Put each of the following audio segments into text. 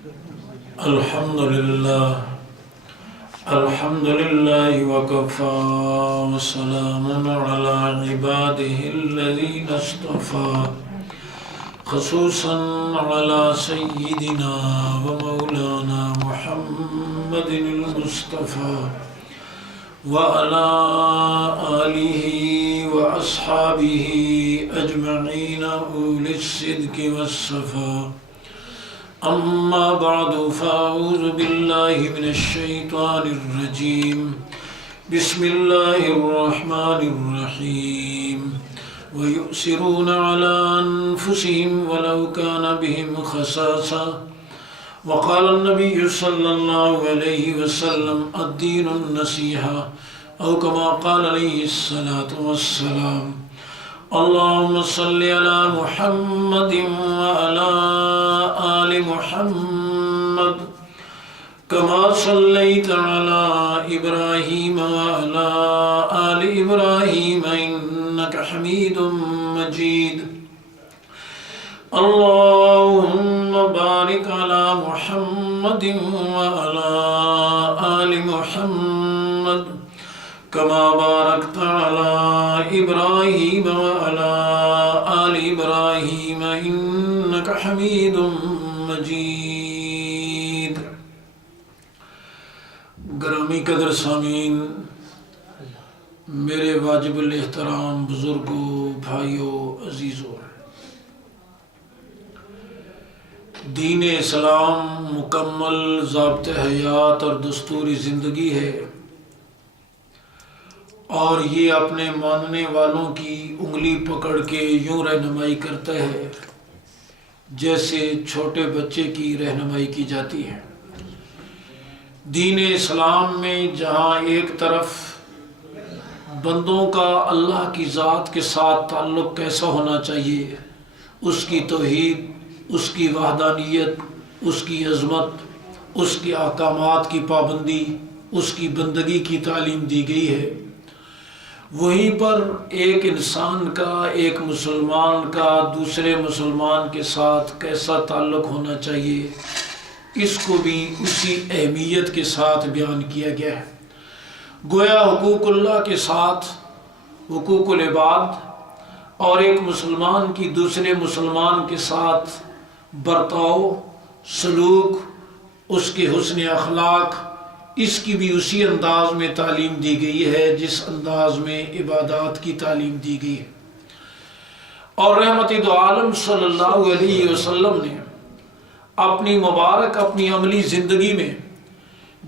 الحمد لله وكفى وسلام على عباده الذين اصطفى خصوصا على سيدنا ومولانا محمد المصطفى وعلى آله وأصحابه أجمعين أولي الصدق والصفا. أما بعد فأعوذ بالله من الشيطان الرجيم. بسم الله الرحمن الرحيم. ويؤثرون على أنفسهم ولو كان بهم خصاصة. وقال النبي صلى الله عليه وسلم الدين النصيحة أو كما قال عليه الصلاة والسلام. اللهم صل على محمد وعلى آل محمد كما صليت على إبراهيم وعلى آل إبراهيم إنك حميد مجيد. اللهم بارك على محمد وعلى آل محمد كما باركت على إبراهيم وعلى آل إبراهيم إنك حميد مجيد. گرامی قدر سامعین، میرے واجب الاحترام بزرگوں، بھائیوں، عزیزوں، دین اسلام مکمل ضابطۂ حیات اور دستوری زندگی ہے، اور یہ اپنے ماننے والوں کی انگلی پکڑ کے یوں رہنمائی کرتا ہے جیسے چھوٹے بچے کی رہنمائی کی جاتی ہے. دین اسلام میں جہاں ایک طرف بندوں کا اللہ کی ذات کے ساتھ تعلق کیسا ہونا چاہیے، اس کی توحید، اس کی وحدانیت، اس کی عظمت، اس کے احکامات کی پابندی، اس کی بندگی کی تعلیم دی گئی ہے، وہیں پر ایک انسان کا، ایک مسلمان کا دوسرے مسلمان کے ساتھ کیسا تعلق ہونا چاہیے، اس کو بھی اسی اہمیت کے ساتھ بیان کیا گیا ہے. گویا حقوق اللہ کے ساتھ حقوق العباد اور ایک مسلمان کی دوسرے مسلمان کے ساتھ برتاؤ، سلوک، اس کے حسن اخلاق، اس کی بھی اسی انداز میں تعلیم دی گئی ہے جس انداز میں عبادات کی تعلیم دی گئی ہے. اور رحمت دو عالم صلی اللہ علیہ وسلم نے اپنی مبارک اپنی عملی زندگی میں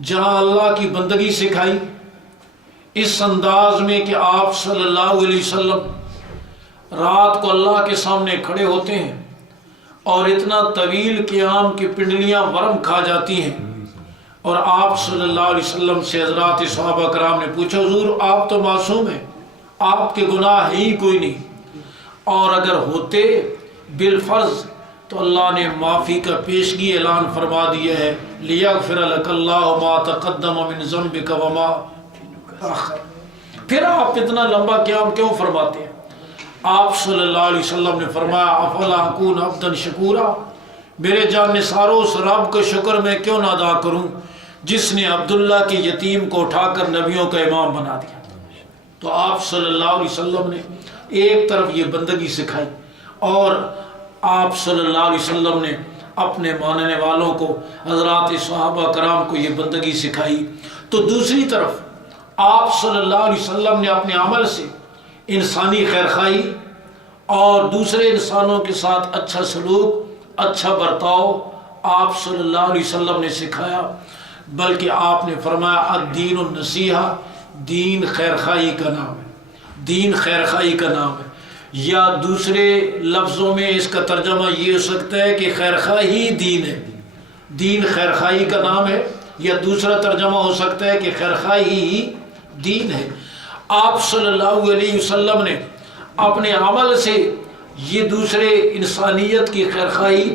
جہاں اللہ کی بندگی سکھائی، اس انداز میں کہ آپ صلی اللہ علیہ وسلم رات کو اللہ کے سامنے کھڑے ہوتے ہیں اور اتنا طویل قیام کی پنڈلیاں ورم کھا جاتی ہیں، اور آپ صلی اللہ علیہ وسلم سے حضرات صحابہ کرام نے پوچھا، حضور آپ تو معصوم ہیں، آپ کے گناہ ہی کوئی نہیں، اور اگر ہوتے بالفرض تو اللہ نے معافی کا پیشگی اعلان فرما دیا ہے، لِيَغْفِرَ لَكَ اللَّهُ مَا تَقَدَّمَ مِنْ ذَنْبِكَ وَمَا تَأَخَّرَ. پھر آپ اتنا لمبا قیام کیوں فرماتے ہیں؟ آپ صلی اللہ علیہ وسلم نے فرمایا، افلا اکون عبدا شکورا، میرے جان نثارو اس رب کا شکر میں کیوں نہ ادا کروں جس نے عبداللہ کے یتیم کو اٹھا کر نبیوں کا امام بنا دیا. تو آپ صلی اللہ علیہ وسلم نے ایک طرف یہ بندگی سکھائی، اور آپ صلی اللہ علیہ وسلم نے اپنے ماننے والوں کو، حضرات صحابہ کرام کو یہ بندگی سکھائی. تو دوسری طرف آپ صلی اللہ علیہ وسلم نے اپنے عمل سے انسانی خیرخواہی اور دوسرے انسانوں کے ساتھ اچھا سلوک، اچھا برتاؤ آپ صلی اللہ علیہ وسلم نے سکھایا. بلکہ آپ نے فرمایا الدین النصیحہ، دین خیرخواہی کا نام ہے، دین خیرخواہی کا نام ہے. یا دوسرے لفظوں میں اس کا ترجمہ یہ ہو سکتا ہے کہ خیرخواہی دین ہے، دین خیرخواہی کا نام ہے، یا دوسرا ترجمہ ہو سکتا ہے کہ خیرخواہی ہی دین ہے. آپ صلی اللہ علیہ وسلم نے اپنے عمل سے یہ دوسرے انسانیت کی خیرخواہی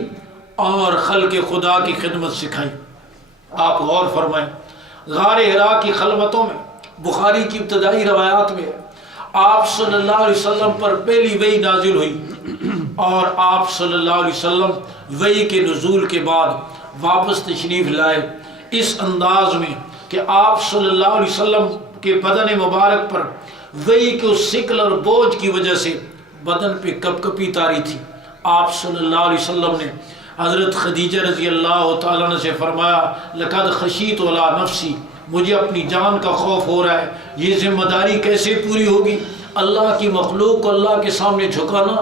اور خلق خدا کی خدمت سکھائی. آپ غور فرمائیں، غار حرا کی خلوتوں میں، بخاری کی ابتدائی روایات میں آپ صلی اللہ علیہ وسلم پر پہلی وحی نازل ہوئی، اور آپ صلی اللہ علیہ وسلم وحی کے نزول کے بعد واپس تشریف لائے اس انداز میں کہ آپ صلی اللہ علیہ وسلم کے بدن مبارک پر وہی کہ اس ثقل اور بوجھ کی وجہ سے بدن پہ کپ کپی تاری تھی. آپ صلی اللہ علیہ وسلم نے حضرت خدیجہ رضی اللہ تعالیٰ عنہ سے فرمایا لقد خشیت علی نفسی، مجھے اپنی جان کا خوف ہو رہا ہے، یہ ذمہ داری کیسے پوری ہوگی؟ اللہ کی مخلوق کو اللہ کے سامنے جھکانا،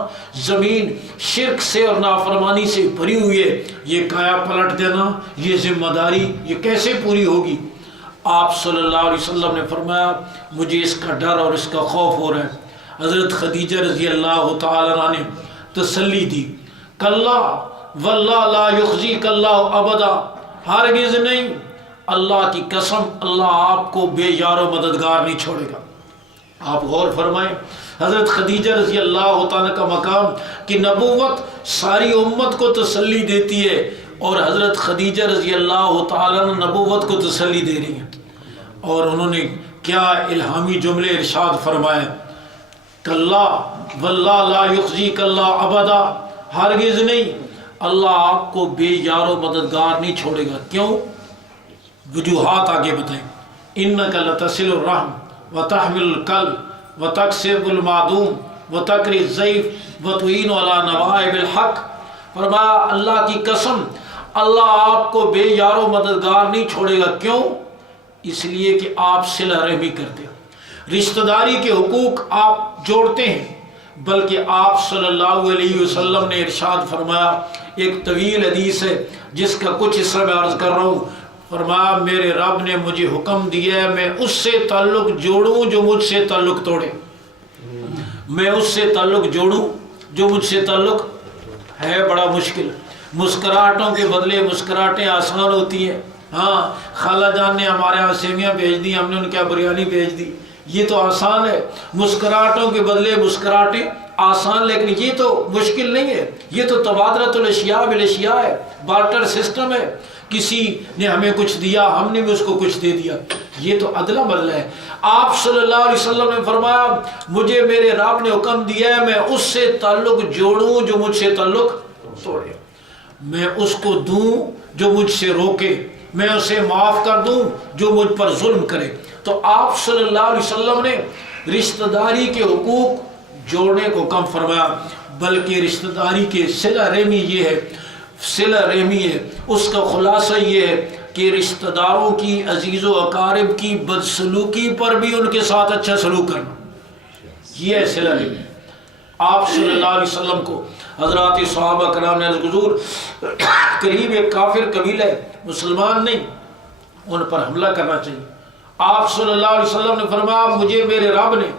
زمین شرک سے اور نافرمانی سے بھری ہوئی ہے، یہ کایا پلٹ دینا، یہ ذمہ داری یہ کیسے پوری ہوگی؟ آپ صلی اللہ علیہ وسلم نے فرمایا مجھے اس کا ڈر اور اس کا خوف ہو رہا ہے. حضرت خدیجہ رضی اللہ تعالیٰ عنہ نے تسلی دی، کلا واللہ لا یخزیک اللہ ابدا، ہرگز نہیں، اللہ کی قسم اللہ آپ کو بے یار و مددگار نہیں چھوڑے گا. آپ غور فرمائیں حضرت خدیجہ رضی اللہ تعالیٰ کا مقام کہ نبوت ساری امت کو تسلی دیتی ہے، اور حضرت خدیجہ رضی اللہ تعالیٰ نے نبوت کو تسلی دے رہی ہیں. اور انہوں نے کیا الہامی جملے ارشاد فرمائے، کلا واللہ لا یخزیک اللہ ابدا، ہرگز نہیں، اللہ آپ کو بے یار و مددگار نہیں چھوڑے گا. کیوں؟ وجوہات آگے بتائیں. انک لتصل الرحم وتحمل الکلب وتکسب المعدوم وتقری الضیف وتعین علی نوائب الحق. فرمایا اللہ کی قسم اللہ آپ کو بے یار و مددگار نہیں چھوڑے گا. کیوں؟ اس لیے کہ آپ صلہ رحمی کرتے ہیں، رشتہ داری کے حقوق آپ جوڑتے ہیں. بلکہ آپ صلی اللہ علیہ وسلم نے ارشاد فرمایا، ایک طویل حدیث ہے جس کا کچھ حصہ میں عرض کر رہا ہوں. فرمایا میرے رب نے مجھے حکم دیا ہے میں اس سے تعلق جوڑوں جو مجھ سے تعلق توڑے، میں اس سے تعلق جوڑوں جو مجھ سے تعلق ہے. بڑا مشکل، مسکراہٹوں کے بدلے مسکراہٹیں آسان ہوتی ہیں. ہاں خالہ جان نے ہمارے یہاں سیویاں بھیج دی، ہم نے ان کے یہاں بریانی بھیج دی، یہ تو آسان ہے. مسکراہٹوں کے بدلے مسکراہٹیں آسان، لیکن یہ تو مشکل نہیں ہے، یہ تو تبادلۃ الاشیاء بالاشیاء ہے، بارٹر سسٹم ہے. کسی نے ہمیں کچھ دیا، ہم نے بھی اس کو کچھ دے دیا، یہ تو عدلہ بدلہ ہے. آپ صلی اللہ علیہ وسلم نے فرمایا مجھے میرے رب نے حکم دیا ہے میں اس سے تعلق جوڑوں جو مجھ سے تعلق توڑے، میں اس کو دوں جو مجھ سے روکے، میں اسے معاف کر دوں جو مجھ پر ظلم کرے. تو آپ صلی اللہ علیہ وسلم نے رشتہ داری کے حقوق جوڑنے کو حکم فرمایا. بلکہ رشتہ داری کے صلہ رحمی یہ ہے، صلہ رحمی ہے اس کا خلاصہ یہ ہے کہ رشتہ داروں کی، عزیز و اقارب کی بدسلوکی پر بھی ان کے ساتھ اچھا سلوک کرنا، یہ ہے صلہ رحمی. آپ صلی اللہ علیہ وسلم کو حضرات صحابہ کرام نے حضور قریب ایک کافر قبیلہ ہے، مسلمان نہیں، ان پر حملہ کرنا چاہیے. آپ صلی اللہ علیہ وسلم نے فرمایا مجھے میرے رب نے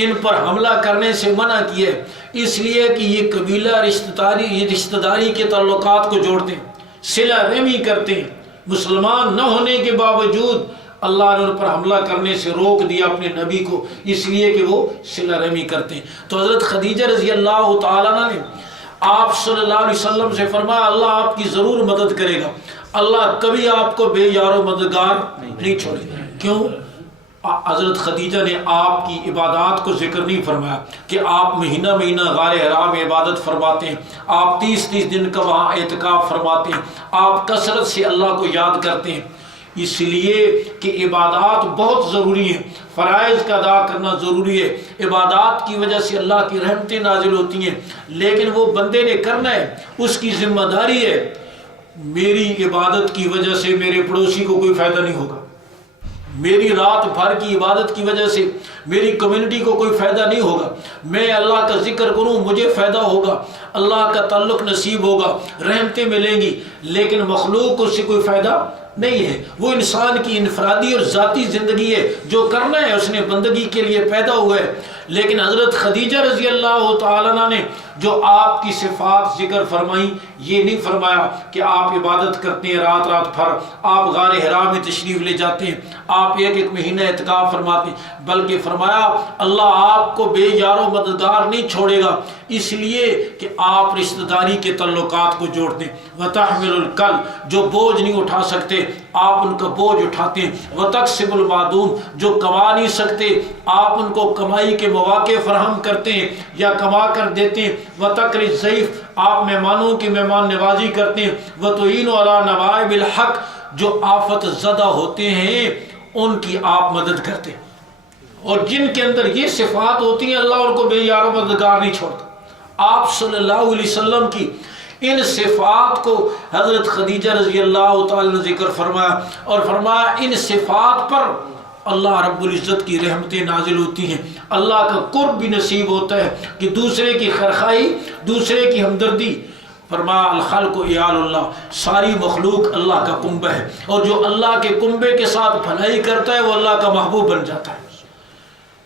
ان پر حملہ کرنے سے منع کیا ہے، اس لیے کہ یہ قبیلہ رشتہ داری کے تعلقات کو جوڑتے ہیں، صلہ رحمی کرتے ہیں. مسلمان نہ ہونے کے باوجود اللہ نے ان پر حملہ کرنے سے روک دیا اپنے نبی کو، اس لیے کہ وہ صلہ رحمی کرتے ہیں. تو حضرت خدیجہ رضی اللہ تعالیٰ عنہ نے آپ صلی اللہ علیہ وسلم سے فرمایا اللہ آپ کی ضرور مدد کرے گا، اللہ کبھی آپ کو بے یار و مددگار نہیں چھوڑے گا. کیوں؟ حضرت خدیجہ نے آپ کی عبادات کو ذکر نہیں فرمایا کہ آپ مہینہ مہینہ غار حرا میں عبادت فرماتے ہیں، آپ 30 دن کا وہاں اعتکاف فرماتے ہیں، آپ کثرت سے اللہ کو یاد کرتے ہیں. اس لیے کہ عبادات بہت ضروری ہیں، فرائض کا ادا کرنا ضروری ہے، عبادات کی وجہ سے اللہ کی رحمتیں نازل ہوتی ہیں، لیکن وہ بندے نے کرنا ہے، اس کی ذمہ داری ہے. میری عبادت کی وجہ سے میرے پڑوسی کو کوئی فائدہ نہیں ہوگا، میری رات بھر کی عبادت کی وجہ سے میری کمیونٹی کو کوئی فائدہ نہیں ہوگا. میں اللہ کا ذکر کروں مجھے فائدہ ہوگا، اللہ کا تعلق نصیب ہوگا، رحمتیں ملیں گی، لیکن مخلوق کو اس سے کوئی فائدہ نہیں ہے. وہ انسان کی انفرادی اور ذاتی زندگی ہے، جو کرنا ہے اس نے بندگی کے لیے پیدا ہوا ہے. لیکن حضرت خدیجہ رضی اللہ تعالیٰ عنہ نے جو آپ کی صفات ذکر فرمائی، یہ نہیں فرمایا کہ آپ عبادت کرتے ہیں رات بھر، آپ غار حرا میں تشریف لے جاتے ہیں، آپ ایک مہینہ اعتکاف فرماتے ہیں، بلکہ فرمایا اللہ آپ کو بے یار و مددگار نہیں چھوڑے گا، اس لیے کہ آپ رشتہ داری کے تعلقات کو جوڑتے ہیں. وتحمل الکل، جو بوجھ نہیں اٹھا سکتے آپ ان کا بوجھ اٹھاتے ہیں. وتکسب المعدوم، جو کما نہیں سکتے آپ ان کو کمائی کے مواقع فراہم کرتے ہیں یا کما کر دیتے ہیں. وتقری الضیف، آپ مہمانوں کی مہمان نوازی کرتے ہیں، وتعین علی نوائب الحق، جو آفت زدہ ہوتے ہیں ان کی آپ مدد کرتے ہیں، اور جن کے اندر یہ صفات ہوتی ہیں اللہ ان کو بے یار و مددگار نہیں چھوڑتا۔ آپ صلی اللہ علیہ وسلم کی ان صفات کو حضرت خدیجہ رضی اللہ تعالی نے ذکر فرمایا، اور فرمایا ان صفات پر اللہ رب العزت کی رحمتیں نازل ہوتی ہیں، اللہ کا قرب بھی نصیب ہوتا ہے کہ دوسرے کی خیرخواہی، دوسرے کی ہمدردی۔ فرمایا الخلق عیال اللہ، ساری مخلوق اللہ کا کنبہ ہے، اور جو اللہ کے کنبے کے ساتھ بھلائی کرتا ہے وہ اللہ کا محبوب بن جاتا ہے۔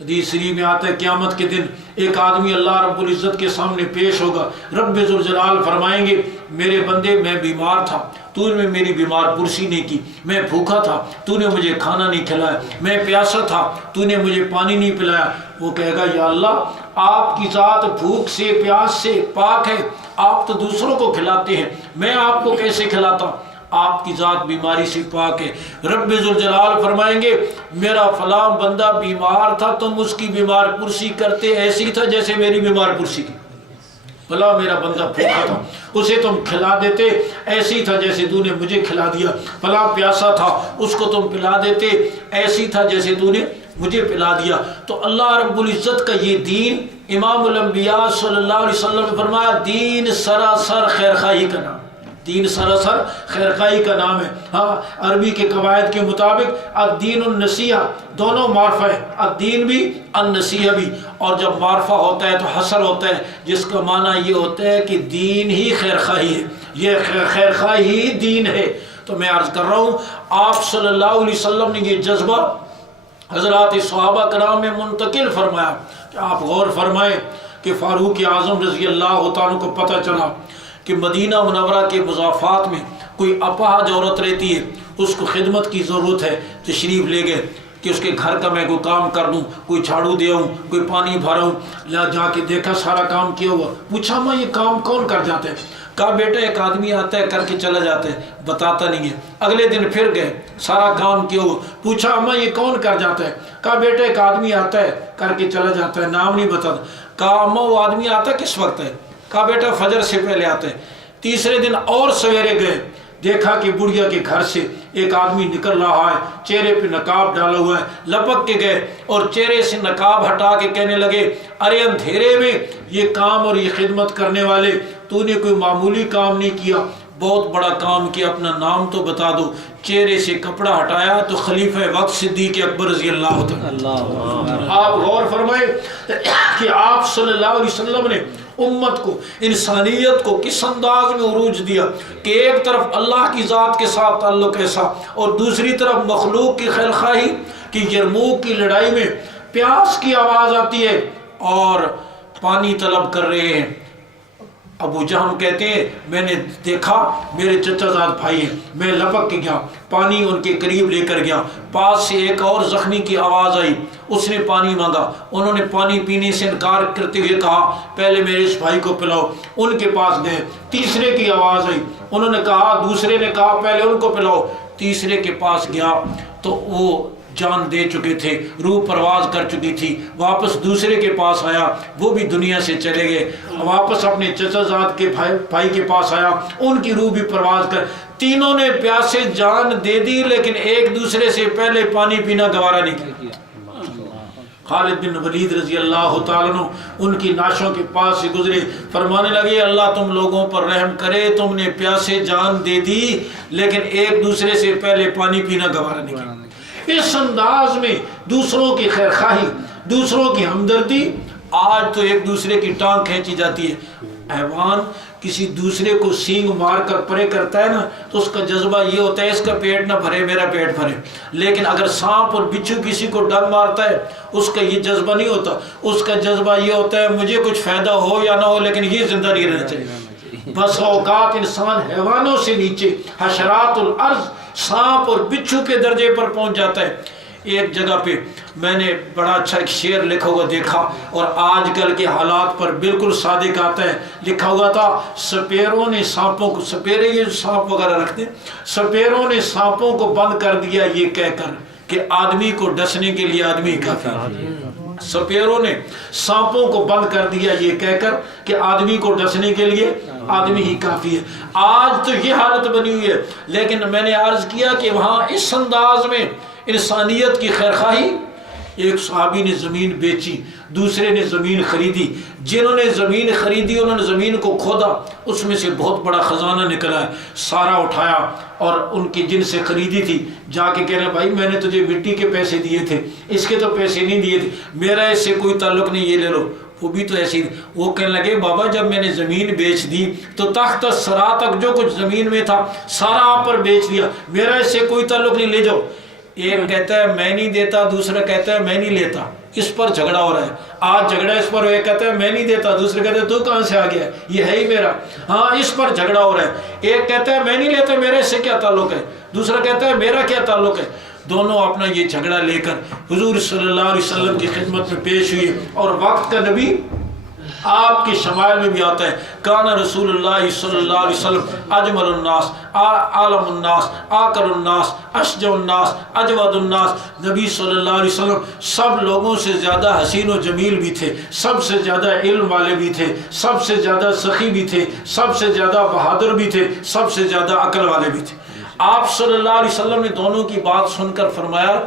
حدیث شریف میں آتا ہے قیامت کے دن ایک آدمی اللہ رب العزت کے سامنے پیش ہوگا، رب ذوالجلال فرمائیں گے میرے بندے میں بیمار تھا، تو نے میری بیمار پرسی نہیں کی، میں بھوکا تھا تو نے مجھے کھانا نہیں کھلایا، میں پیاسا تھا تو نے مجھے پانی نہیں پلایا۔ وہ کہے گا یا اللہ آپ کی ذات بھوک سے پیاس سے پاک ہے، آپ تو دوسروں کو کھلاتے ہیں، میں آپ کو کیسے کھلاتا؟ آپ کی ذات بیماری سے پاک ہے۔ رب ذوالجلال فرمائیں گے میرا فلاں بندہ بیمار تھا، تم اس کی بیمار پرسی کرتے ایسی تھا جیسے میری بیمار پرسی کی۔ فلاں میرا بندہ بھوکا تھا، اسے تم کھلا دیتے ایسی تھا جیسے تو نے مجھے کھلا دیا۔ فلاں پیاسا تھا، اس کو تم پلا دیتے ایسی تھا جیسے تو نے مجھے پلا دیا۔ تو اللہ رب العزت کا یہ دین، امام الانبیاء صلی اللہ علیہ وسلم نے فرمایا دین سراسر خیرخواہی کا نام، دین سراسر خیرخواہی کا نام ہے۔ ہاں عربی کے قواعد کے مطابق الدین النصیحہ، دونوں معرفہ ہے، الدین بھی النصیحہ بھی، اور جب معرفہ ہوتا ہے تو حصر ہوتا ہے، جس کا معنی یہ ہوتا ہے کہ دین ہی خیرخواہی ہے، یہ خیرخواہی ہی دین ہے۔ تو میں عرض کر رہا ہوں آپ صلی اللہ علیہ وسلم نے یہ جذبہ حضرات صحابہ کرام میں منتقل فرمایا کہ آپ غور فرمائیں کہ فاروق اعظم رضی اللہ تعالیٰ کو پتہ چلا کہ مدینہ منورہ کے مضافات میں کوئی اپاہج عورت رہتی ہے، اس کو خدمت کی ضرورت ہے، تشریف لے گئے کہ اس کے گھر کا میں کوئی کام کر دوں، کوئی جھاڑو دے آؤں، کوئی پانی بھراؤں۔ جا کے دیکھا سارا کام کیا ہوا، پوچھا ماں یہ کام کون کر جاتا ہے؟ کہا بیٹا ایک آدمی آتا ہے کر کے چلا جاتا ہے، بتاتا نہیں ہے۔ اگلے دن پھر گئے، سارا کام کیا ہوا، پوچھا اماں یہ کون کر جاتا ہے؟ کہا بیٹا ایک آدمی آتا ہے کر کے چلا جاتا ہے، نام نہیں بتاتا۔ کہا اماں وہ آدمی آتا کس وقت ہے؟ کہا بیٹا فجر سے پہلے آتا ہے۔ تیسرے دن اور سویرے گئے، دیکھا کہ بڑھیا کے گھر سے ایک آدمی نکل رہا ہے، چہرے پہ نقاب ڈالا ہوا ہے، لپک کے گئے اور چہرے سے نقاب ہٹا کے کہنے لگے ارے اندھیرے میں یہ کام اور یہ خدمت کرنے والے، تو نے کوئی معمولی کام نہیں کیا، بہت بڑا کام کیا، اپنا نام تو بتا دو۔ چہرے سے کپڑا ہٹایا تو خلیفہ وقت صدیق اکبر رضی اللہ تعالیٰ۔ آپ غور فرمائے کہ آپ صلی اللہ علیہ وسلم نے امت کو، انسانیت کو کس انداز میں عروج دیا کہ ایک طرف اللہ کی ذات کے ساتھ تعلق ایسا، اور دوسری طرف مخلوق کی خیرخواہی کی یرموک کی لڑائی میں پیاس کی آواز آتی ہے اور پانی طلب کر رہے ہیں۔ ابو جہم کہتے ہیں میں نے دیکھا میرے چچا زاد بھائی ہیں، میں لپک کے گیا، پانی ان کے قریب لے کر گیا، پاس سے ایک اور زخمی کی آواز آئی، اس نے پانی مانگا، انہوں نے پانی پینے سے انکار کرتے ہوئے کہا پہلے میرے اس بھائی کو پلاؤ، ان کے پاس گئے، تیسرے کی آواز آئی، انہوں نے کہا، دوسرے نے کہا پہلے ان کو پلاؤ، تیسرے کے پاس گیا تو وہ جان دے چکے تھے، روح پرواز کر چکی تھی، واپس دوسرے کے پاس آیا، وہ بھی دنیا سے چلے گئے، واپس اپنے چچا زاد کے بھائی کے پاس آیا، ان کی روح بھی پرواز کر، تینوں نے پیاسے جان دے دی لیکن ایک دوسرے سے پہلے پانی پینا گوارا نہیں کیا۔ خالد بن ولید رضی اللہ تعالیٰ عنہ ان کی نعشوں کے پاس سے گزرے، فرمانے لگے اللہ تم لوگوں پر رحم کرے، تم نے پیاسے جان دے دی لیکن ایک دوسرے سے پہلے پانی پینا گوارا نہیں کیا۔ اس انداز میں دوسروں کی خیرخواہی، دوسروں کی ہمدردی، آج تو ایک دوسرے کی ٹانگ کھینچی جاتی ہے۔ حیوان کسی دوسرے کو سینگ مار کر پرے کرتا ہے نا تو اس کا جذبہ یہ ہوتا ہے اس کا پیٹ نہ بھرے میرا پیٹ بھرے، لیکن اگر سانپ اور بچھو کسی کو ڈنگ مارتا ہے اس کا یہ جذبہ نہیں ہوتا، اس کا جذبہ یہ ہوتا ہے مجھے کچھ فائدہ ہو یا نہ ہو لیکن یہ زندہ نہیں رہنا چاہیے۔ بس اوقات انسان حیوانوں سے نیچے، حشرات الارض، سانپ اور بچھو کے درجے پر پہنچ جاتا ہے۔ ایک جگہ پہ میں نے بڑا اچھا ایک شعر لکھا ہوا دیکھا اور آج کل کے حالات پر بالکل صادق آتا ہے، لکھا ہوا تھا سپیروں نے سانپوں کو، سپیرے یہ سانپ وغیرہ رکھتے ہیں، سپیروں نے سانپوں کو بند کر دیا یہ کہہ کر کہ آدمی کو ڈسنے کے لیے آدمی کافی۔ سپیروں نے سانپوں کو بند کر دیا یہ کہہ کر کہ آدمی کو ڈسنے کے لیے آدمی ہی کافی ہے۔ آج تو یہ حالت بنی ہوئی ہے، لیکن میں نے عرض کیا کہ وہاں اس انداز میں انسانیت کی خیرخواہی، ایک صحابی نے زمین بیچی، دوسرے نے زمین خریدی، جنہوں نے زمین خریدی انہوں نے زمین کو کھودا، اس میں سے بہت بڑا خزانہ نکلا ہے، سارا اٹھایا اور ان کی جن سے خریدی تھی جا کے کہہ رہے بھائی میں نے تجھے مٹی کے پیسے دیے تھے، اس کے تو پیسے نہیں دیے تھے، میرا اس سے کوئی تعلق نہیں، یہ لے لو۔ وہ بھی تو ایسی، وہ کہنے لگے بابا جب میں نے زمین بیچ دی تو تحت الثری تک جو کچھ زمین میں تھا سارا آپ پر بیچ دیا، میرا اس سے کوئی تعلق نہیں، لے جاؤ۔ ایک کہتا ہے میں نہیں دیتا، دوسرا کہتا ہے میں نہیں لیتا، اس پر جھگڑا ہو رہا ہے۔ آج جھگڑا اس پر، ایک کہتا ہے میں نہیں دیتا، دوسرے کہتا ہے تو کہاں سے آ گیا، یہ ہے ہی میرا، ہاں اس پر جھگڑا ہو رہا ہے۔ ایک کہتا ہے میں نہیں لیتا، میرے سے کیا تعلق ہے، دوسرا کہتا ہے میرا کیا تعلق ہے۔ دونوں اپنا یہ جھگڑا لے کر حضور صلی اللہ علیہ وسلم کی خدمت میں پیش ہوئی، اور وقت کا نبی آپ کے شمائل میں بھی آتا ہے کان رسول اللہ صلی اللہ علیہ وسلم اجمل الناس عالم الناس آکر الناس اشجع الناس اجود الناس۔ نبی صلی اللہ علیہ وسلم سب لوگوں سے زیادہ حسین و جمیل بھی تھے، سب سے زیادہ علم والے بھی تھے، سب سے زیادہ سخی بھی تھے، سب سے زیادہ بہادر بھی تھے، سب سے زیادہ عقل والے بھی تھے۔ آپ صلی اللہ علیہ وسلم نے دونوں کی بات سن کر فرمایا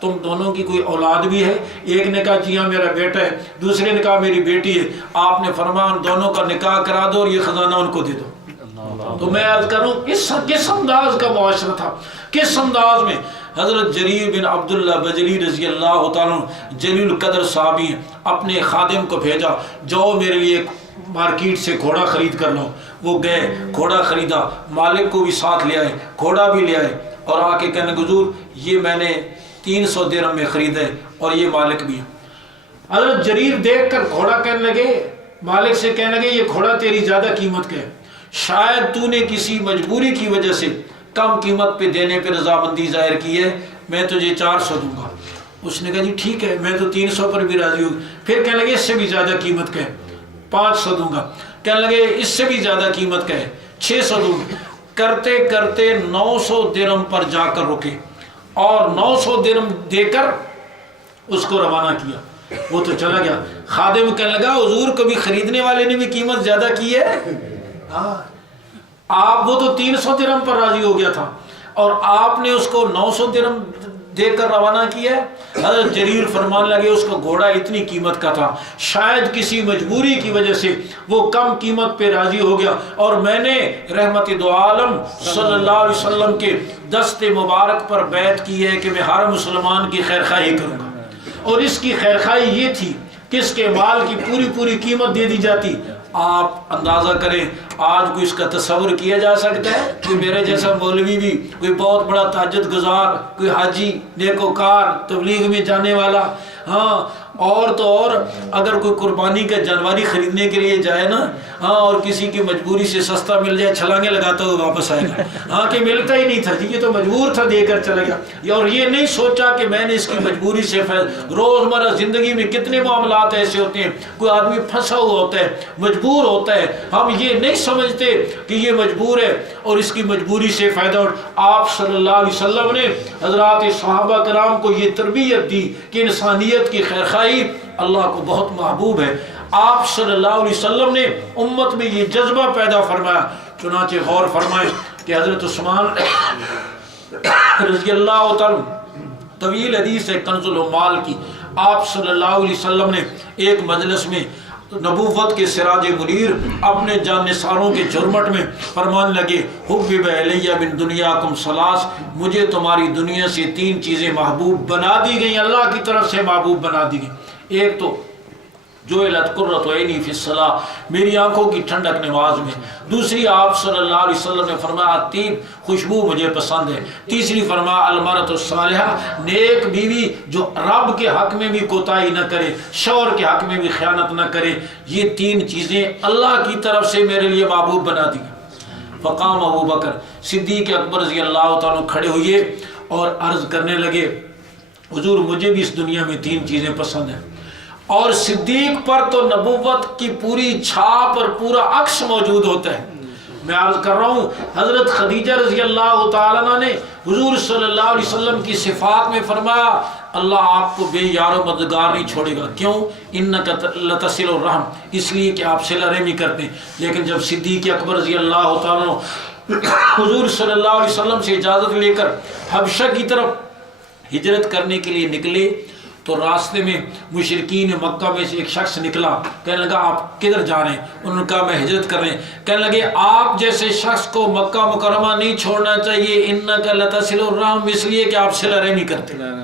تم دونوں کی کوئی اولاد بھی ہے؟ ایک نے کہا جی ہاں میرا بیٹا ہے، دوسرے نے کہا میری بیٹی ہے۔ آپ نے فرمایا ان دونوں کا نکاح کرا دو اور یہ خزانہ ان کو دے دو۔ تو میں عرض کروں کس انداز کا معاشرہ تھا، کس انداز میں۔ حضرت جریر بن عبداللہ بجلی رضی اللہ تعالیٰ جلیل القدر صحابی ہیں، اپنے خادم کو بھیجا جاؤ میرے لیے مارکیٹ سے گھوڑا خرید کر لو۔ وہ گئے، گھوڑا خریدا، مالک کو بھی ساتھ لے آئے، گھوڑا بھی لے آئے، اور آ کے کہنے حضور یہ میں نے 300 درہم میں خریدا ہے اور یہ مالک بھی ہے۔ حضرت جریر دیکھ کر گھوڑا کہنے لگے، مالک سے کہنے لگے یہ گھوڑا تیری زیادہ قیمت کا ہے، شاید تو نے کسی مجبوری کی وجہ سے کم قیمت پہ دینے پہ رضامندی ظاہر کی ہے، میں تجھے 400 دوں گا۔ اس نے کہا جی ٹھیک ہے میں تو 300 پر بھی راضی ہوں۔ پھر کہنے لگے اس سے بھی زیادہ قیمت کا ہے، 500 دوں گا۔ کہنے لگے اس سے بھی زیادہ قیمت کا ہے، 600 دوں گا۔ کرتے کرتے 900 درہم پر جا کر رکے اور 900 درہم دے کر اس کو روانہ کیا۔ وہ تو چلا گیا۔ خادم کہنے لگا حضور کبھی خریدنے والے نے بھی قیمت زیادہ کی ہے؟ آپ وہ تو 300 درہم پر راضی ہو گیا تھا اور آپ نے اس کو 900 درہم دے کر روانہ کیا ہے۔ حضرت جریر فرمان لگے اس کا گھوڑا اتنی قیمت کا تھا، شاید کسی مجبوری کی وجہ سے وہ کم قیمت پہ راضی ہو گیا، اور میں نے رحمت دو عالم صلی اللہ علیہ وسلم کے دست مبارک پر بیعت کی ہے کہ میں ہر مسلمان کی خیرخواہی کروں گا۔ اور اس کی خیرخواہی یہ تھی کہ اس کے مال کی پوری قیمت دے دی جاتی۔ آپ اندازہ کریں آج کوئی اس کا تصور کیا جا سکتا ہے کہ میرے جیسا مولوی بھی کوئی بہت بڑا تہجد گزار، کوئی حاجی نیکوکار تبلیغ میں جانے والا، ہاں اور تو اور اگر کوئی قربانی کا جانوری خریدنے کے لیے جائے نا، ہاں اور کسی کی مجبوری سے سستا مل جائے چھلانگے لگاتا ہوا واپس آئے گا، ہاں کہ ملتا ہی نہیں تھا جی یہ تو مجبور تھا دے کر چلا گیا، اور یہ نہیں سوچا کہ میں نے اس کی مجبوری سے روزمرہ زندگی میں کتنے معاملات ایسے ہوتے ہیں، کوئی آدمی پھنسا ہوا ہوتا ہے، مجبور ہوتا ہے، ہم یہ نہیں سمجھتے کہ یہ مجبور ہے اور اس کی مجبوری سے فائدہ آپ صلی اللہ علیہ وسلم نے حضرات صحابہ کرام کو یہ تربیت دی کہ انسانیت کی خیرخواہی اللہ کو بہت محبوب ہے۔ آپ صلی اللہ علیہ وسلم نے امت میں یہ جذبہ پیدا فرمایا۔ چنانچہ غور فرمائیں کہ حضرت عثمان رضی اللہ تعالیٰ طویل حدیث ہے کنز العمال کی، آپ صلی اللہ علیہ وسلم نے ایک مجلس میں نبوت کے سراج منیر اپنے جانثاروں کے جھرمٹ میں فرمان لگے حبب الیہ من دنیاکم ثلاث، مجھے تمہاری دنیا سے 3 چیزیں محبوب بنا دی گئیں، اللہ کی طرف سے محبوب بنا دی گئیں۔ ایک تو جعلت قرۃ عینی فی الصلاۃ، میری آنکھوں کی ٹھنڈک نماز میں۔ دوسری آپ صلی اللہ علیہ وسلم نے فرمایا 3 خوشبو مجھے پسند ہے۔ تیسری فرمایا المرأۃ الصالحہ، نیک بیوی جو رب کے حق میں بھی کوتاہی نہ کرے، شوہر کے حق میں بھی خیانت نہ کرے، یہ 3 چیزیں اللہ کی طرف سے میرے لیے محبوب بنا دی۔ فقام ابو بکر صدیق اکبر رضی اللہ تعالیٰ کھڑے ہوئے اور عرض کرنے لگے حضور مجھے بھی اس دنیا میں 3 چیزیں پسند ہیں، اور صدیق پر تو نبوت کی پوری چھاپ اور پورا عکس موجود ہوتا ہے۔ میں عرض کر رہا ہوں حضرت خدیجہ رضی اللہ تعالیٰ عنہ نے حضور صلی اللہ علیہ وسلم کی صفات میں فرمایا اللہ آپ کو بے یار و مددگار نہیں چھوڑے گا. کیوں؟ انک لتصل الرحم، اس لیے کہ آپ صلہ رحمی کرتے ہیں. لیکن جب صدیق اکبر رضی اللہ تعالیٰ عنہ حضور صلی اللہ علیہ وسلم سے اجازت لے کر حبشہ کی طرف ہجرت کرنے کے لیے نکلے تو راستے میں مشرکین مکہ میں سے ایک شخص نکلا، کہنے لگا آپ کدھر جا رہے ہیں؟ انہوں نے کہا میں ہجرت کر رہے ہیں. کہنے لگے آپ جیسے شخص کو مکہ مکرمہ نہیں چھوڑنا چاہیے، انک لتصل الرحم، اس لیے کہ آپ صلہ رحمی کرتے ہیں.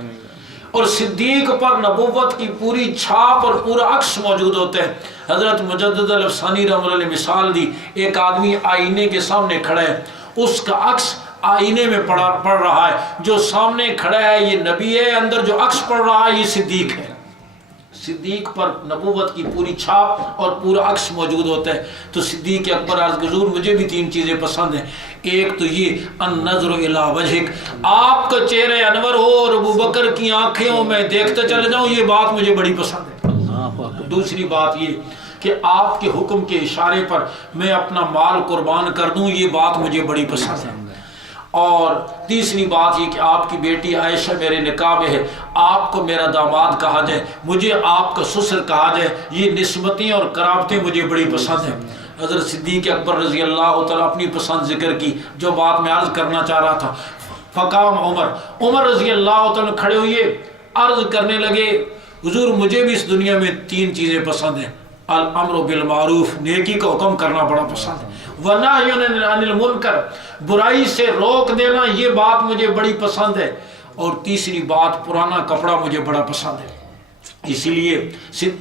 اور صدیق پر نبوت کی پوری چھاپ اور پورا عکس موجود ہوتا ہے. حضرت مجدد الافسانی رحمۃ اللہ نے مثال دی، ایک آدمی آئینے کے سامنے کھڑا ہے، اس کا عکس آئینے میں پڑ رہا ہے، جو سامنے کھڑا ہے یہ نبی ہے، اندر جو عکس پڑ رہا ہے یہ صدیق ہے. صدیق پر نبوت کی پوری چھاپ اور پورا عکس موجود ہوتا ہے. تو صدیق اکبر عرض حضور مجھے بھی 3 چیزیں پسند ہیں. ایک تو یہ النظر الی وجہک، آپ کا چہرہ انور ہو اور ابوبکر کی آنکھیں ہو، میں دیکھتے چلے جاؤں، یہ بات مجھے بڑی پسند ہے. دوسری بات یہ کہ آپ کے حکم کے اشارے پر میں اپنا مال قربان کر دوں، یہ بات مجھے بڑی پسند ہے. اور تیسری بات یہ کہ آپ کی بیٹی عائشہ میرے نکاح میں ہے، آپ کو میرا داماد کہا جائے، مجھے آپ کا سسر کہا جائے، یہ نسبتیں اور قرابتیں مجھے بڑی پسند ہیں. حضرت صدیق اکبر رضی اللہ تعالیٰ اپنی پسند ذکر کی، جو بات میں عرض کرنا چاہ رہا تھا. فقام عمر رضی اللہ تعالیٰ کھڑے ہوئے عرض کرنے لگے حضور مجھے بھی اس دنیا میں 3 چیزیں پسند ہیں. الامر بالمعروف، نیکی کا حکم کرنا بڑا پسند ہے. ونہی عن المنکر، برائی سے روک دینا، یہ بات مجھے بڑی پسند ہے. اور تیسری بات پرانا کپڑا مجھے بڑا پسند ہے. اسی لیے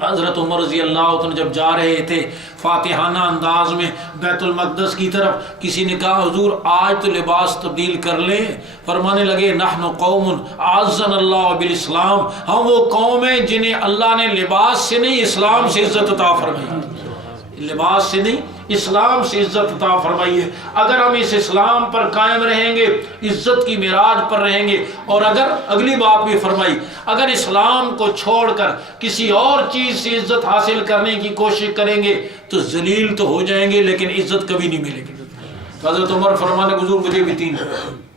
حضرت عمر رضی اللہ عنہ جب جا رہے تھے فاتحانہ انداز میں بیت المقدس کی طرف، کسی نے کہا حضور آج تو لباس تبدیل کر لیں. فرمانے لگے نحن قوم اعزنا اللہ بالاسلام، ہم وہ قوم ہیں جنہیں اللہ نے لباس سے نہیں اسلام سے عزت عطا فرمائی. لباس سے نہیں اسلام سے عزت عطا فرمائی ہے. اگر ہم اس اسلام پر قائم رہیں گے، عزت کی معراج پر رہیں گے. اور اگر اگلی بات بھی فرمائی، اگر اسلام کو چھوڑ کر کسی اور چیز سے عزت حاصل کرنے کی کوشش کریں گے تو ذلیل تو ہو جائیں گے لیکن عزت کبھی نہیں ملے گی. تو حضرت عمر فرمانے حضور مجھے بھی 3.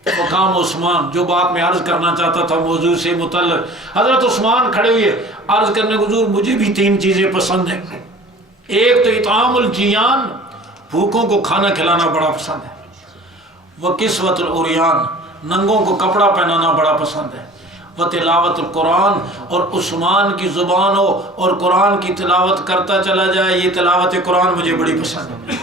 مقام عثمان، جو بات میں عرض کرنا چاہتا تھا موضوع سے متعلق، حضرت عثمان کھڑے ہوئے عرض کرنے حضور مجھے بھی 3 چیزیں پسند ہیں. ایک تو اطعام الجیان، بھوکوں کو کھانا کھلانا بڑا پسند ہے. وہ کسوت العریان، ننگوں کو کپڑا پہنانا بڑا پسند ہے. وہ تلاوت القرآن، اور عثمان کی زبان ہو اور قرآن کی تلاوت کرتا چلا جائے، یہ تلاوت قرآن مجھے بڑی پسند ہے.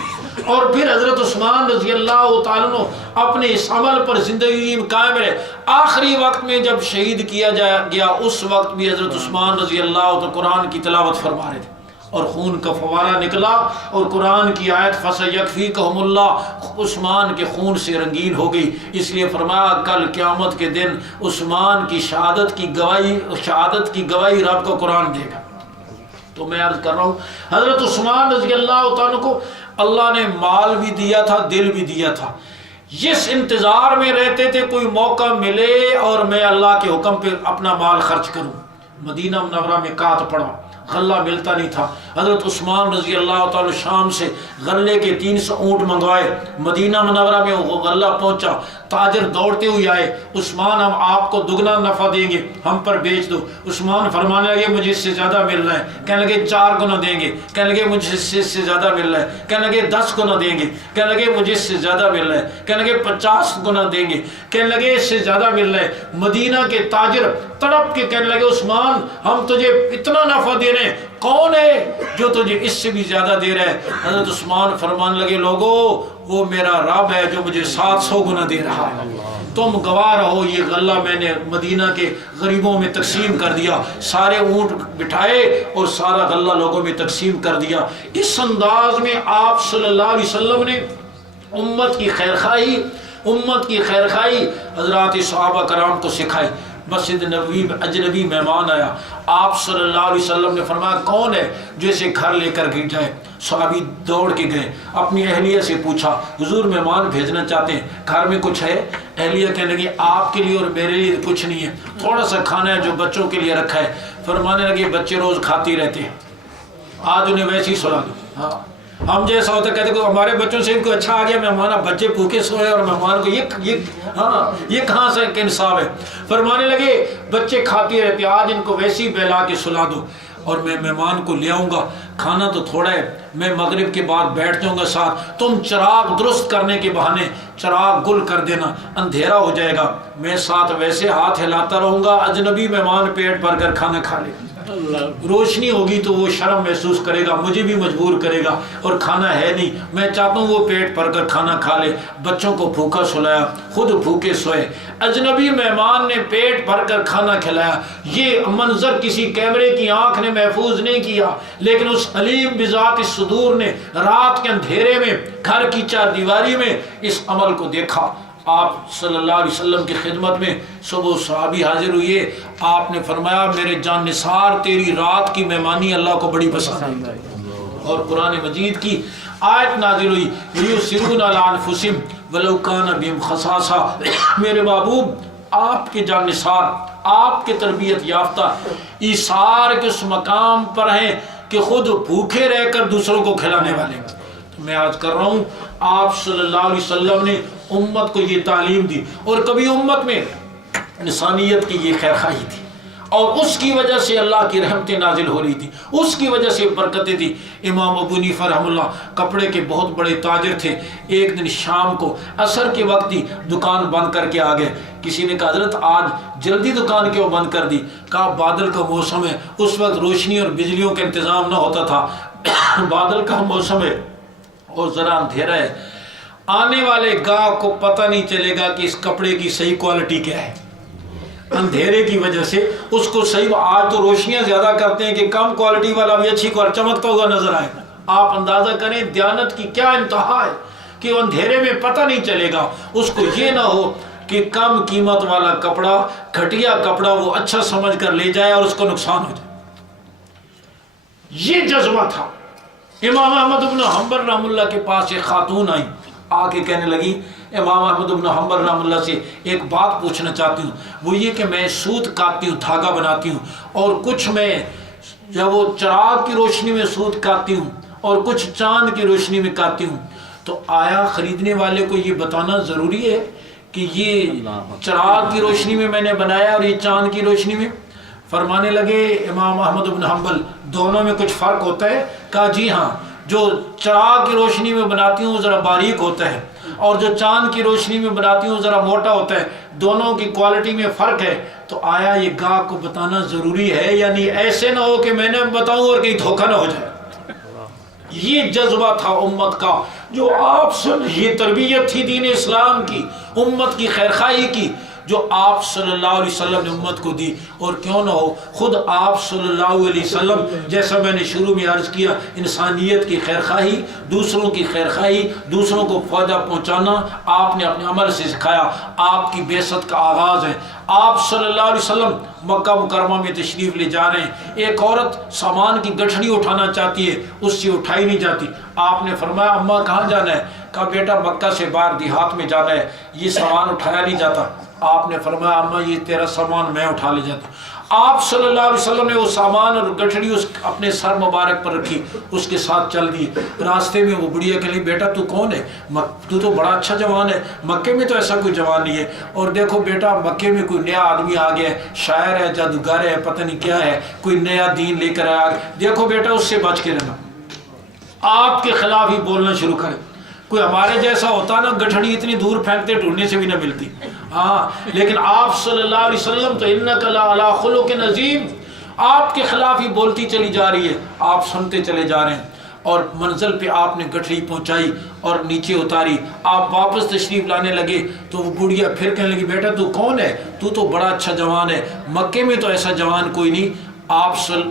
اور پھر حضرت عثمان رضی اللہ تعالیٰ عنہ اپنے اس عمل پر زندگی میں قائم رہے. آخری وقت میں جب شہید کیا گیا اس وقت بھی حضرت عثمان رضی اللہ تعالیٰ قرآن کی تلاوت فرما رہے تھے اور خون کا فوارہ نکلا اور قرآن کی آیت فَسَيَكْفِيكَهُمُ اللَّهُ عثمان کے خون سے رنگین ہو گئی. اس لیے فرمایا کل قیامت کے دن عثمان کی شہادت کی گواہی رب کو قرآن دے گا. تو میں عرض کر رہا ہوں حضرت عثمان رضی اللہ تعالیٰ کو اللہ نے مال بھی دیا تھا، دل بھی دیا تھا. جس انتظار میں رہتے تھے کوئی موقع ملے اور میں اللہ کے حکم پہ اپنا مال خرچ کروں. مدینہ منورہ میں کات پڑا، غلہ ملتا نہیں تھا. حضرت عثمان رضی اللہ تعالی شام سے غلے کے 300 اونٹ منگوائے. مدینہ منورہ میں وہ غلہ پہنچا، تاجر دوڑتے ہوئے آئے، عثمان ہم آپ کو دگنا نفع دیں گے، ہم پر بیچ دو. عثمان فرمانے لگے مجھے اس سے زیادہ مل رہا ہے. کہنے لگے 4 گنا دیں گے. کہنے لگے مجھے اس سے زیادہ مل رہا ہے. کہنے لگے 10 گنا دیں گے. کہنے لگے مجھے اس سے زیادہ مل رہا ہے. کہنے لگے 50 گنا دیں گے. کہنے لگے اس سے زیادہ مل رہا ہے. مدینہ کے تاجر تڑپ کے کہنے لگے عثمان ہم تجھے اتنا نفع دے رہے ہیں، کون ہے جو تجھے اس سے بھی زیادہ دے رہا ہے؟ حضرت عثمان فرمان لگے لوگو وہ میرا رب ہے جو مجھے 700 گنا دے رہا ہے. تم گواہ رہو یہ غلہ میں نے مدینہ کے غریبوں میں تقسیم کر دیا. سارے اونٹ بٹھائے اور سارا غلہ لوگوں میں تقسیم کر دیا. اس انداز میں آپ صلی اللہ علیہ وسلم نے امت کی خیرخواہی حضرات صحابہ کرام کو سکھائی. مسجد نبوی میں اجنبی مہمان آیا، آپ صلی اللہ علیہ وسلم نے فرمایا کون ہے جو اسے گھر لے کر گر جائے؟ صحابی دوڑ کے گئے، اپنی اہلیہ سے پوچھا حضور مہمان بھیجنا چاہتے ہیں، گھر میں کچھ ہے؟ اہلیہ کہنے لگی آپ کے لیے اور میرے لیے کچھ نہیں ہے، تھوڑا سا کھانا ہے جو بچوں کے لیے رکھا ہے. فرمانے لگے بچے روز کھاتی رہتے ہیں، آج انہیں ویسے ہی سلا دو. ہاں ہم جیسا ہوتا کہتے کہ ہمارے بچوں سے ان کو اچھا آ گیا مہمان، اب بچے بھوکے سوئے اور مہمان کو یہ کہاں سے انصاف ہے؟ فرمانے لگے بچے کھاتے رہتے، آج ان کو ویسی بہلا کے سلا دو اور میں مہمان کو لے آؤں گا، کھانا تو تھوڑا ہے، میں مغرب کے بعد بیٹھ جاؤں گا ساتھ، تم چراغ درست کرنے کے بہانے چراغ گل کر دینا، اندھیرا ہو جائے گا، میں ساتھ ویسے ہاتھ ہلاتا رہوں گا، اجنبی مہمان پیٹ بھر کر کھانا کھا لے، روشنی ہوگی تو وہ شرم محسوس کرے گا، مجھے بھی مجبور کرے گا، اور کھانا ہے نہیں، میں چاہتا ہوں وہ پیٹ بھر کر کھانا کھا لے، بچوں کو بھوکا سلایا، خود بھوکے سوئے، اجنبی مہمان نے پیٹ بھر کر کھانا کھلایا۔ یہ منظر کسی کیمرے کی آنکھ نے محفوظ نہیں کیا، لیکن اس علیم بذات الصدور نے رات کے اندھیرے میں گھر کی چار دیواری میں اس عمل کو دیکھا۔ آپ صلی اللہ علیہ وسلم کی خدمت میں صبح صحابی حاضر ہوئے، آپ نے فرمایا میرے جان نثار تیری رات کی مہمانی اللہ کو بڑی پسند ہے، اور قرآن مجید کی آیت نازل ہوئی یُسِرُونَ عَلَىٰ أَنفُسِهِمْ وَلَوْ كَانَ بِهِمْ خَصَاصَةٌ، میرے محبوب آپ کے جان نثار، آپ کے تربیت یافتہ ایثار کے اس مقام پر ہیں کہ خود بھوکے رہ کر دوسروں کو کھلانے والے۔ میں آج کر رہا ہوں آپ صلی اللہ علیہ وسلم نے امت کو یہ تعلیم دی، اور کبھی امت میں انسانیت کی یہ خیرخواہی تھی، اور اس کی وجہ سے اللہ کی رحمتیں نازل ہو رہی تھی، اس کی وجہ سے برکتیں تھی۔ امام ابو حنیفہ رحمہ اللہ کپڑے کے بہت بڑے تاجر تھے، ایک دن شام کو عصر کے وقت ہی دکان بند کر کے آ گئے۔ کسی نے کہا حضرت آج جلدی دکان کیوں بند کر دی؟ کہا بادل کا موسم ہے، اس وقت روشنی اور بجلیوں کا انتظام نہ ہوتا تھا، بادل کا موسم ہے اور ذرا اندھیرا ہے، آنے والے گاہک کو پتہ نہیں چلے گا کہ اس کپڑے کی صحیح کوالٹی کیا ہے، اندھیرے کی وجہ سے اس کو صحیح، آج تو روشنیاں زیادہ کرتے ہیں کہ کم کوالٹی والا بھی اچھی کوالٹی چمکتا ہوا نظر آئے۔ آپ اندازہ کریں دیانت کی کیا انتہا ہے کہ وہ اندھیرے میں پتہ نہیں چلے گا، اس کو یہ نہ ہو کہ کم قیمت والا کپڑا، گھٹیا کپڑا وہ اچھا سمجھ کر لے جائے اور اس کو نقصان ہو جائے۔ یہ جذبہ تھا۔ امام احمد بن حنبل رحمہ اللہ کے پاس ایک خاتون آئی، آ کے کہنے لگی امام احمد بن حنبل رحمہ اللہ سے ایک بات پوچھنا چاہتی ہوں، وہ یہ کہ میں سوت کاٹتی ہوں، دھاگا بناتی ہوں، اور کچھ میں جب وہ چراغ کی روشنی میں سوت کاٹتی ہوں اور کچھ چاند کی روشنی میں کاٹتی ہوں، تو آیا خریدنے والے کو یہ بتانا ضروری ہے کہ یہ چراغ کی روشنی میں نے بنایا اور یہ چاند کی روشنی میں؟ فرمانے لگے امام احمد بن حنبل دونوں میں کچھ فرق ہوتا ہے؟ کہا جی ہاں، جو چراغ کی روشنی میں بناتی ہوں ذرا باریک ہوتا ہے، اور جو چاند کی روشنی میں بناتی ہوں ذرا موٹا ہوتا ہے، دونوں کی کوالٹی میں فرق ہے۔ تو آیا یہ گاہک کو بتانا ضروری ہے یا نہیں؟ ایسے نہ ہو کہ میں نے بتاؤں اور کہیں دھوکہ نہ ہو جائے۔ یہ جذبہ تھا امت کا، جو آپ سے یہ تربیت تھی دین اسلام کی، امت کی خیرخواہی کی، جو آپ صلی اللہ علیہ وسلم نے امت کو دی۔ اور کیوں نہ ہو خود آپ صلی اللہ علیہ وسلم، جیسا میں نے شروع میں عرض کیا، انسانیت کی خیرخواہی، دوسروں کی خیرخواہی، دوسروں کو فائدہ پہنچانا آپ نے اپنے عمل سے سکھایا۔ آپ کی بعثت کا آغاز ہے، آپ صلی اللہ علیہ وسلم مکہ مکرمہ میں تشریف لے جا رہے ہیں، ایک عورت سامان کی گٹھڑی اٹھانا چاہتی ہے، اس سے اٹھائی نہیں جاتی۔ آپ نے فرمایا اماں کہاں جانا ہے؟ کہا بیٹا مکہ سے باہر دیہات میں جانا ہے، یہ سامان اٹھایا نہیں جاتا۔ آپ نے فرمایا اماں یہ تیرا سامان میں اٹھا لے جاتا ہوں۔ آپ صلی اللہ علیہ وسلم نے وہ سامان اور گٹھڑی اپنے سر مبارک پر رکھی، اس کے ساتھ چل دی۔ راستے میں وہ بڑھیا کہ بیٹا تو کون ہے؟ تو تو بڑا اچھا جوان ہے، مکے میں تو ایسا کوئی جوان نہیں ہے، اور دیکھو بیٹا مکے میں کوئی نیا آدمی آ گیا ہے، شاعر ہے، جادوگر ہے، پتہ نہیں کیا ہے، کوئی نیا دین لے کر آیا، دیکھو بیٹا اس سے بچ کے رہنا، آپ کے خلاف ہی بولنا شروع کرے۔ کوئی ہمارے جیسا ہوتا نا گٹھڑی اتنی دور پھینکتے ڈھونڈنے سے بھی نہ ملتی، ہاں، لیکن آپ صلی اللہ علیہ وسلم تو انک لعلی خلق عظیم، آپ کے خلاف ہی بولتی چلی جا رہی ہے، آپ سنتے چلے جا رہے ہیں، اور منزل پہ آپ نے گٹھڑی پہنچائی اور نیچے اتاری۔ آپ واپس تشریف لانے لگے تو وہ بڑھیا پھر کہنے لگی بیٹا تو کون ہے؟ تو بڑا اچھا جوان ہے، مکے میں تو ایسا جوان کوئی نہیں،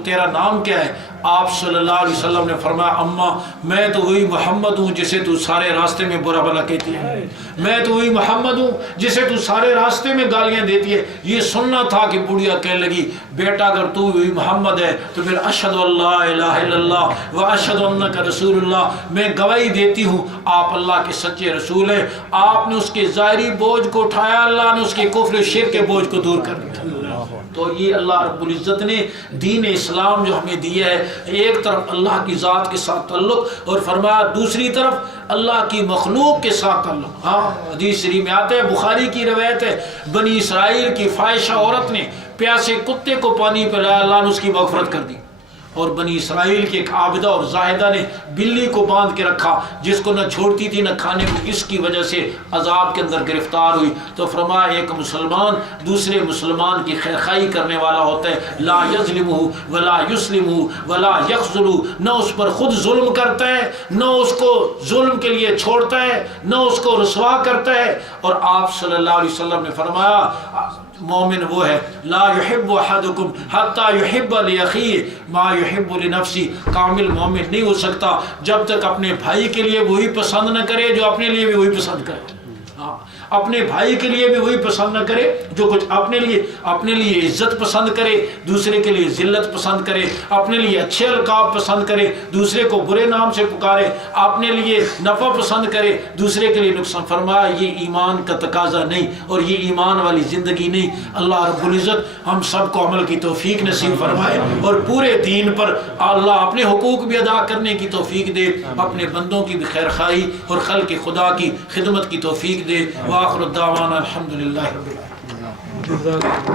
تیرا نام کیا ہے؟ آپ صلی اللہ علیہ وسلم نے فرمایا اماں میں تو وہی محمد ہوں جسے تو سارے راستے میں برا بھلا کہتی ہے، میں تو وہی محمد ہوں جسے تو سارے راستے میں گالیاں دیتی ہے۔ یہ سننا تھا کہ بڑھیا کہنے لگی بیٹا اگر تو وہی محمد ہے تو پھر اشہد اللہ الہ الا اللہ و اشہد انک رسول اللہ، میں گواہی دیتی ہوں آپ اللہ کے سچے رسول ہیں۔ آپ نے اس کے ظاہری بوجھ کو اٹھایا، اللہ نے اس کے کفر و شرک کے بوجھ کو دور کر دیا۔ تو یہ اللہ رب العزت نے دین اسلام جو ہمیں دیا ہے، ایک طرف اللہ کی ذات کے ساتھ تعلق اور فرمایا دوسری طرف اللہ کی مخلوق کے ساتھ تعلق۔ ہاں حدیث شریف میں آتا ہے، بخاری کی روایت ہے، بنی اسرائیل کی فاحشہ عورت نے پیاسے کتے کو پانی پلایا، اللہ نے اس کی مغفرت کر دی۔ اور بنی اسرائیل کی ایک عابدہ اور زاہدہ نے بلی کو باندھ کے رکھا جس کو نہ چھوڑتی تھی نہ کھانے کو، اس کی وجہ سے عذاب کے اندر گرفتار ہوئی۔ تو فرمایا ایک مسلمان دوسرے مسلمان کی خیرخواہی کرنے والا ہوتا ہے، لا یظلمہ ولا یسلمہ ولا یخذلہ، نہ اس پر خود ظلم کرتا ہے، نہ اس کو ظلم کے لیے چھوڑتا ہے، نہ اس کو رسوا کرتا ہے۔ اور آپ صلی اللہ علیہ وسلم نے فرمایا مومن وہ ہے، لا يحب احدکم حتی يحب لاخیہ ما يحب لنفسہ، کامل مومن نہیں ہو سکتا جب تک اپنے بھائی کے لیے وہی پسند نہ کرے جو اپنے لیے بھی وہی پسند کرے۔ اپنے بھائی کے لیے بھی وہی پسند نہ کرے جو کچھ اپنے لیے عزت پسند کرے، دوسرے کے لیے ذلت پسند کرے، اپنے لیے اچھے القاب پسند کرے، دوسرے کو برے نام سے پکارے، اپنے لیے نفع پسند کرے، دوسرے کے لیے نقصان۔ فرمایا یہ ایمان کا تقاضا نہیں اور یہ ایمان والی زندگی نہیں۔ اللہ رب العزت ہم سب کو عمل کی توفیق نصیب فرمائے اور پورے دین پر اللہ اپنے حقوق بھی ادا کرنے کی توفیق دے، اپنے بندوں کی بھی خیر خواہی اور خلق خدا کی خدمت کی توفیق دے۔ وآخر الدعوانا الحمدللہ رب العالمین۔